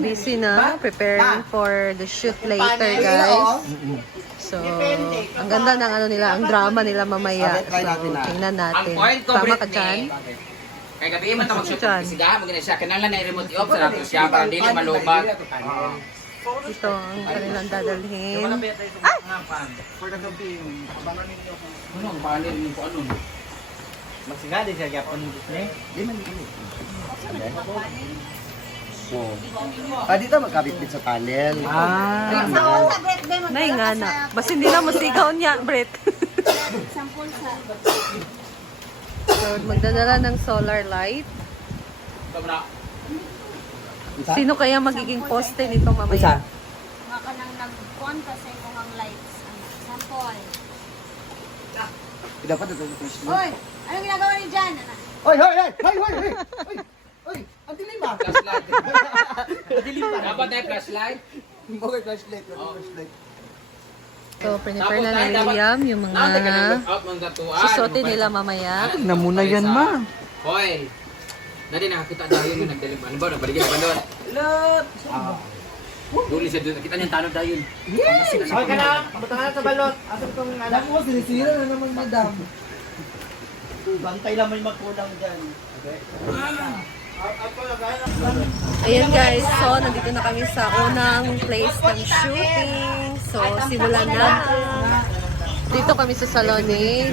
busy na preparing for the shoot later, guys. So, ang ganda ng ano nila, ang drama nila mamaya. So, tingnan natin. Tama ka dyan? Kaya gabi man ito mag-shoot kasi dahil maganda siya. Kailangan na i-remote i-off sa natin siya para hindi na malubag. Ito ang kanilang dadalhin. Ay! Ano ang panel mo po ano? Magsigadi siya kaya pang Disney. Di man dito. Dito magkabit sa panel. Nay nga na. Basta hindi na masigaw niya, Brett. So, magdadala ng solar light. Sino kaya magiging poste nito mamaya? Maka nang nag-con kasi kung ang lights. Sample. Dapat ito push. Hoy! Anong ginagawa ni Jan? Hoy! Ang dilim ba? Flashlight. Dilim ba? Dapat tayo flashlight. Okay, flashlight. Flashlight. So, prepare na ni William yung mga susuotin nila mamaya. Na muna yan, ma. Hoy! Dati nakakita dahil yung nagdalim. Ano ba? Nagbalikin ba doon? Lot! Duli siya doon. Nakita niya yung tanod dahil. Okay ka na. Abot ka na sa balot. Asan itong anak mo? Sinisira na naman, madam. Bantay lang may magkulang dyan. Ayan guys, so nandito na kami sa unang place ng shooting. So, simulan na. Dito kami sa salon ni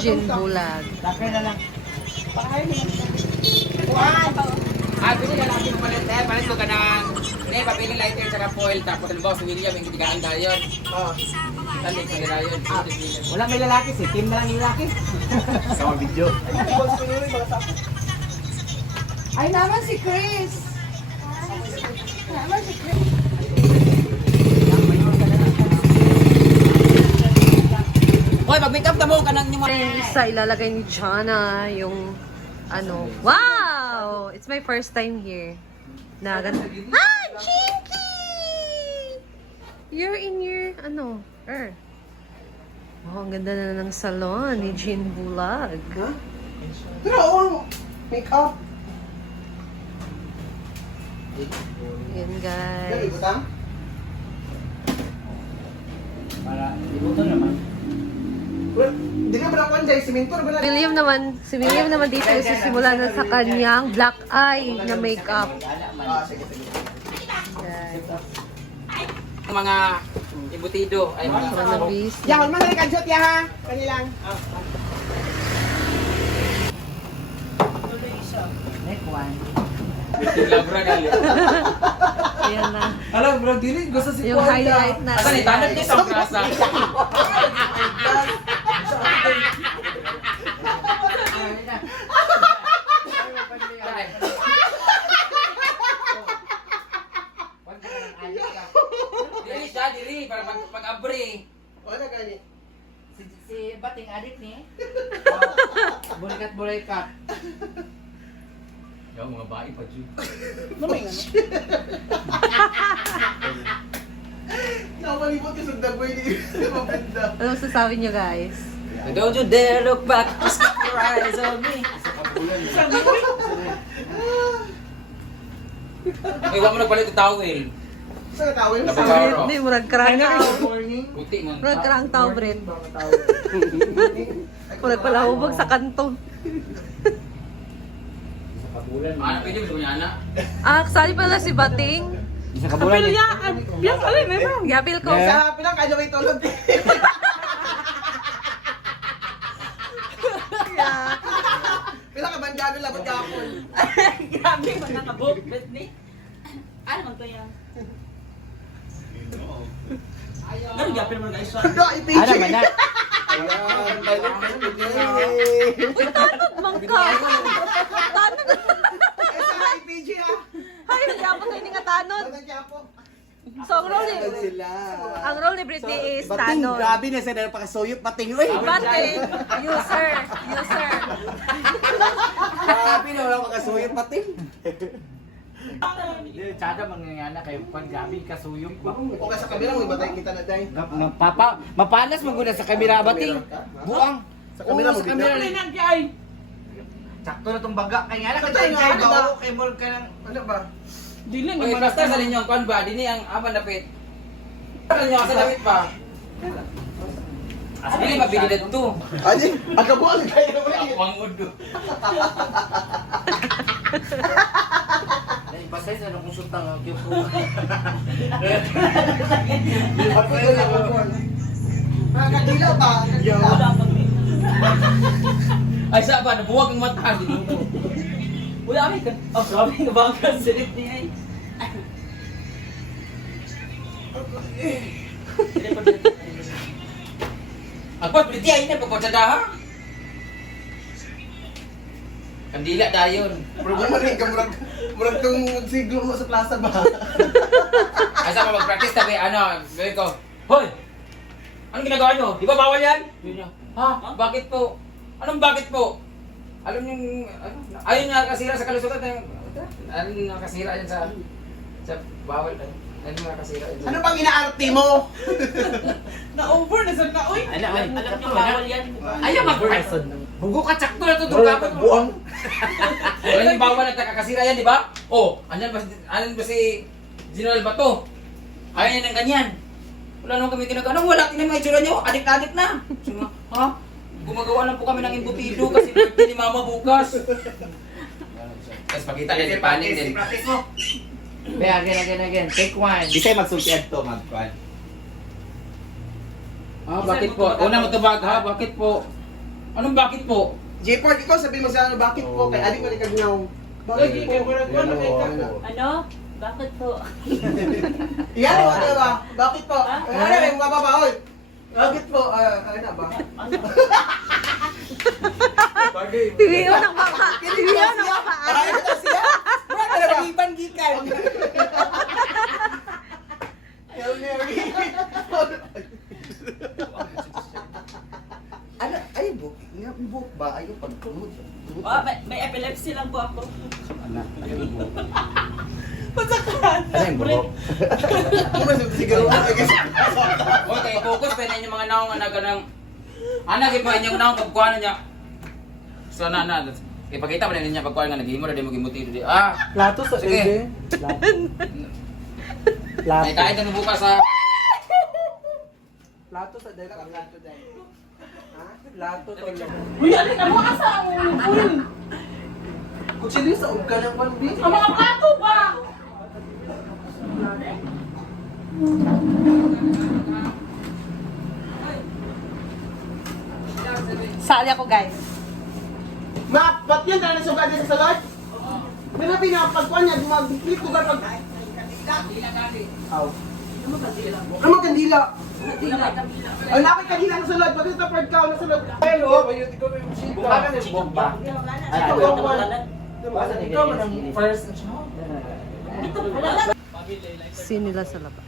Jean Bulag. Lakay na lang. Pili na natin palit eh. Palit ko ka ng papili lighter sa foil. Tapos halimbawa si William yung kitigaan tayo yun. Talik sa nila yun. Wala may lalaki si Team na lang yung lalaki. Sama video. Ay, naman si Chris! Naman si Chris! Hoy, mag-makeup na mo ka ng yung Isa ilalagay ni Jana yung ano. Wow! It's my first time here. Na ganun. Ah! Chinky! You're in your, ano, Oh, ang ganda na ng salon ni Jean Bulag. Pero, make-up. Yan guys. Para ibuto naman. Hindi ka ba nakuhan dyan? Siminto na ba na? Si William naman dito isisimula na sa kanyang black eye na makeup. Sige. Guys. mga embutido ay mga Cannabis. Yaman man na kanjot ya ha. Kanilang. Next one. labra gali. Ayan na. Alam bro, dili gusto si Yung highlight na. Asa ni tanod ni sa klasa. Dili siya, dili para pag-abri. Wala gani. Si Bating adik ni. Bulikat. Yo mga bae pa jud. Namalibot yung sundagway ni Mabenda. Ano sasabi niyo guys? Don't you dare look back, just keep your eyes on me. Ay, wala mo nagpalit ng towel. Sa tawel mo Napagaro. Hindi, murag karang tao. morning. Puti man. Murag karang tao, Brent. Murag pala hubog sa kanto. Ano pwede mo niya na? Ah, kasali pala si Bating. Kapil niya. Yan, alin, meron. Yapil ko. Sa pilang kanya may tulog. Pilang kabandado lang magkapon. Grabe mo nakabukbet ni. Ano man to yan? Ano yapin mo guys? Ano, IPG? Ano ba na? Ayan, balik ka Uy, tanod, mangka. Tanod. Sa IPG ha. Ay, hindi ako kayo nga tanod. Nagkyapo. So, ang role ni Britney is Bating, tanod. grabe na sa napakasuyot bating. Uy, Bating, user. grabe na wala makasuyot bating. Tsada mangyayana kayo pag gabi kasuyok ba? O ka sa kabila mo, batay kita na dahil. Mapanas maguna sa kamera bating. Buang. Sa kabila mo, Sa kamera bigla. rin ang sakto na tong baga. Kaya nga Sa lang tayo nga, kay di ba? bawo kay mall ka ng Ano ba? Dili Uy, basta sa ninyo ang kwan ba? Dini ang aman lapit. Ano nyo sa lapit pa? Dili mabili na ito. Ani, agabuan kayo naman. Ako ang udo. Ay, basay sa nung sultang ang kiyo ko. Nakadila ba? Ay sa ba, nabuwag ang mata. Wala kami ka. Oh, grabe ka ba ang silit niya eh. Ako, pwede ay na pagkotsa ha? Kandila dayon. Problema rin ka, murag tong siglo mo sa plaza ba? Asa pa mag-practice tabi, ano, gawin ko, Hoy! Anong ginagawa nyo? Di ba bawal yan? Yun niya, ha? Bakit po? Anong bakit po? Alam yung, ano, ayun nga kasira sa kalusutan. Ayun nga kasira yan sa bawal. Ayun nga kasira yan sa... Ano bang inaarte mo? Na-over na sa na. Uy! Alam niyo bawal yan. Ayaw mag-person. Bugo ka, tsakto na ito, duga mo. Buang. Wala yung bawal at nakakasira yan, di ba? Oh, anan ba si General Bato? Ayaw niya ng ganyan. Wala naman kami ginagawa. Anong wala? Tingnan mo yung itsura nyo. Adik-adik na. Sabi, ha? Gumagawa lang po kami ng imbutido kasi birthday ni Mama bukas. Tapos pakita din si Paning din. Practice mo. Again. Take one. Di sa'yo magsultiad to, magkuhan. Ah, bakit po? Una mo tubag ha? Bakit po? Anong bakit po? J-Port, ikaw sabihin mo sa ano, bakit po? Kay aling malikag ngaw. Bakit po? Ano? Bakit po? Yan mo, diba? Bakit po? Ano yung mababa, oy? Bakit po? Ano na ba? Tiwiyo ng baka. Tiwiyo ng baka. Ano na siya? Ano ba? Iban gikan. Hail Mary. Ano? Ay, book. Book ba? Ayaw pagkumot. Oh, may epilepsy lang po ako. Ano Pasaklan! yung buhok? Ano ba siguro? Okay, focus pa yung mga naong na ganang... Anak, iba inyong naong pagkuhanan niya. So, ipakita pa rin niya pagkuhanan nga nag-himo na din mag-imuti di. Ah! Plato sa Sige. May kain ka bukas ha. Plato sa dahil. Plato dahil. Ha? Plato to. Uy, alin na mo asa ang uy! Kutsili sa ugka ng pandi. Ang mga plato pa! Sali ako, guys. Ma, ba't yan talaga sugat din sa salad? Pero pinapagkuhan niya, mag-flip ko ba pag... Aw. Ano magkandila? Ang nakay kanila sa salad, bakit sa part ka na salad? Pero, ayun, ikaw na yung shit. Bukana ng bomba. Ikaw ang one. Ikaw ang first. Scene nila sa labas.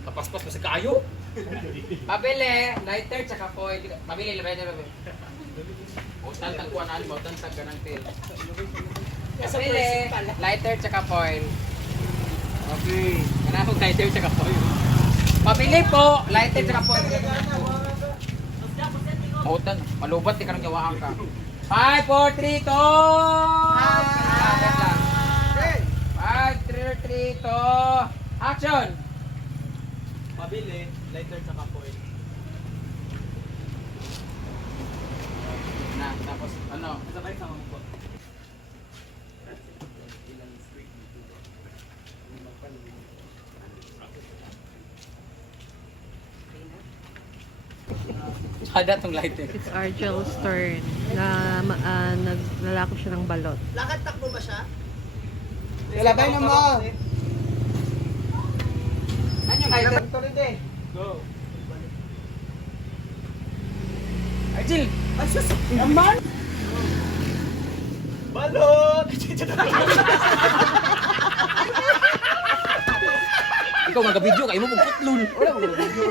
Kapaspas pa sa kayo. Pabili, lighter tsaka foil. Pabili, lighter. Utan tang kuanan mo, utan tang ganang til. Pabili, lighter tsaka foil. Okay. Kana mo lighter tsaka foil. Pabili po, lighter tsaka foil. Utan, malubat di ka nang gawaan ka. 5, 4, 3, to! 5, 4, 3, 2, action! Pabili, lighter tsaka foil. Na, tapos ano? Sabay sa mga po. Hada tong lighter. It's Argel's turn na naglalako siya ng balot. Lakad takbo ba siya? Kalabay na mo. Ano yung lighter? Go. Arjil! Naman! Balot! Ikaw mag-video kayo mo putlun. Wala mo mag-video.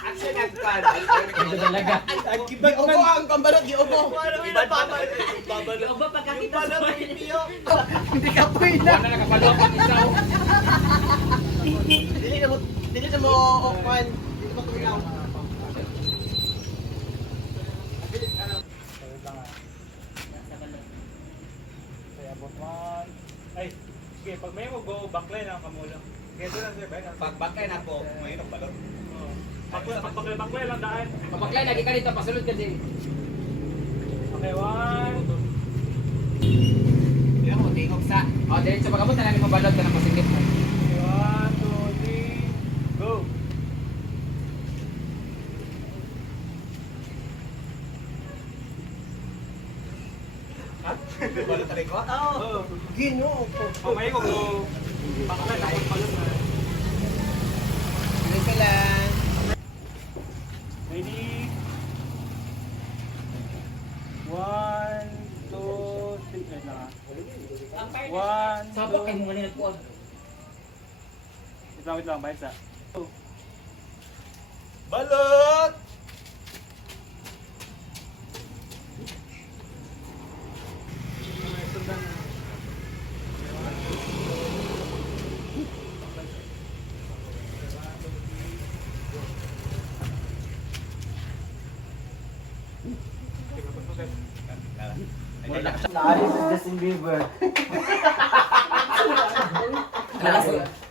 Action and fun. Ito talaga. Giubo ang pambalot, giubo. Iba babalo. Yung ba pagkakita sa Hindi ka pwede. Wala na nakapalokot isaw. Dili na mo open. Dili mo kuminaw. Kaya bot 1. Ay, sige, pag may mo go, backline ang kamulo. Kaya doon lang sir, ba? Pag bakay na po, may balot. Oo. Backline lang daan. Papaklay, lagi ka dito, pasulod ka din. Okay, 1, 2. Yan mo, tingog sa. O, diretso pagkabot na namin mabalot ka ng pasikip mo. 1, 2, 3, go! Balot tayo ko. Oo. Ginoo. Pag may mo go, backline ako balon na. Sige lang. Ready? 1, 2, 3. Wait lang ah. 1, Sabak kayo mo ganun nagpuan. wait lang, bayad sa. Balot! Naalis si Justin Bieber.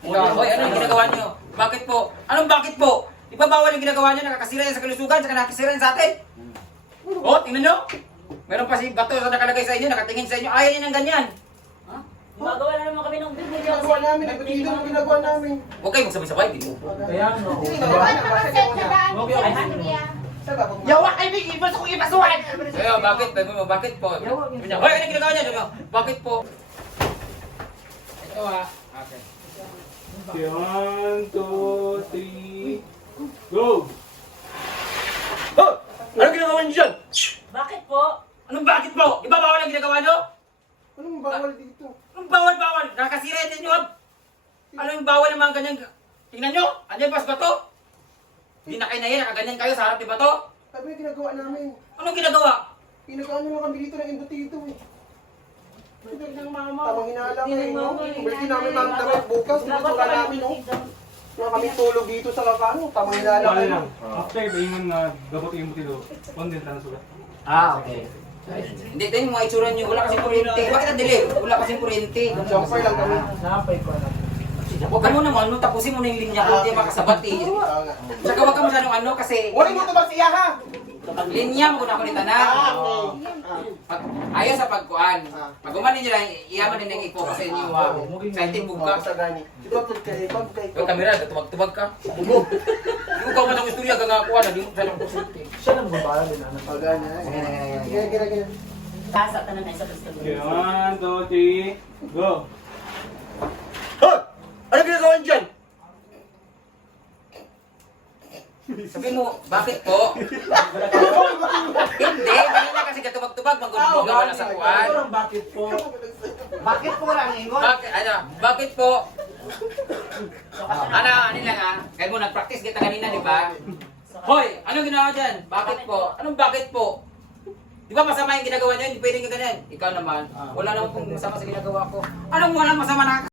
Hoy, ano yung ginagawa nyo? Bakit po? Anong bakit po? Di ba bawal yung ginagawa nyo? Nakakasira yan sa kalusugan, saka nakakasira yan sa atin. O, tingnan nyo. Meron pa si Bato na nakalagay sa inyo, nakatingin sa inyo. Ayaw nyo ng ganyan. Gumagawa na naman kami ng video. Ginagawa namin. Dito ang ginagawa namin. Huwag kayo magsabay-sabay, di mo. Kaya no. Nakaset na daan. Kuya. Yawa kay Big, ibas ko ipasuhan! Kaya, bakit? Bakit po? Sabi niya, hoy, ano yung ginagawa nyo? Sabi niya, bakit po? Ito ha. Okay. Okay, 1, 2, 3, go! Oh! Anong ginagawa nyo dyan? Bakit po? Anong bakit po? Di ba bawal ang ginagawa nyo? Anong bawal dito? Anong bawal? Nakakasira yan ninyo. Anong bawal ng mga ganyan? Tingnan nyo, andyan pas ba to? Hindi na kayo na yan, nakaganyan kayo sa harap ni Bato. Sabi ginagawa namin. Anong ginagawa? Ginagawa nyo lang kami dito ng embutido eh. Tamang hinala kayo, no? Balik namin ang damit bukas, pinasura namin, no? Nga kami tulog dito sa kakano, tamang hinala Wala kayo. lang. After, baingan na gabot yung mutilo. Kondent na sulat. Ah, okay. Hindi, tayo yung mga itsura nyo. Wala kasing kuryente. Bakit ang dilim? Wala kasing kuryente. Jumper lang kami. Huwag ka muna mo, ano, tapusin mo na yung linya ko. Hindi makasabat eh. Tsaka huwag ka masyadong ano kasi Wala mo ito ba siya ha? linya mo na kulitan na. Pag ayaw sa pagkuan. Pag umanin nyo lang, iyaman din yung i-focus sa inyo ha. Sa intibog ka. Sa gani. Ipapod ka, Pag kamera, tubag-tubag ka. Bubog. Yung ikaw matang istorya ka nga kuha na, di mo masyadong kusulti. Siya lang gumabala din, ano? Pagana. Gina. Kasa ka na na isa basta. Okay, 1, 2, 3, go! Hoy! Ano ginagawa nyo dyan? Sabi mo, bakit po? Hindi, kanina kasi katubag-tubag, magulong-gawa na sa kuan. Bakit po? Bakit po lang ingon? Bakit po? Ano lang ah, kaya mo nag-practice kita kanina, di ba? Hoy, anong ginawa dyan? Bakit po? Anong bakit po? Di ba masama yung ginagawa niya? Hindi pwedeng ganyan. Ikaw naman, wala naman pong masama sa ginagawa ko. Anong walang masama na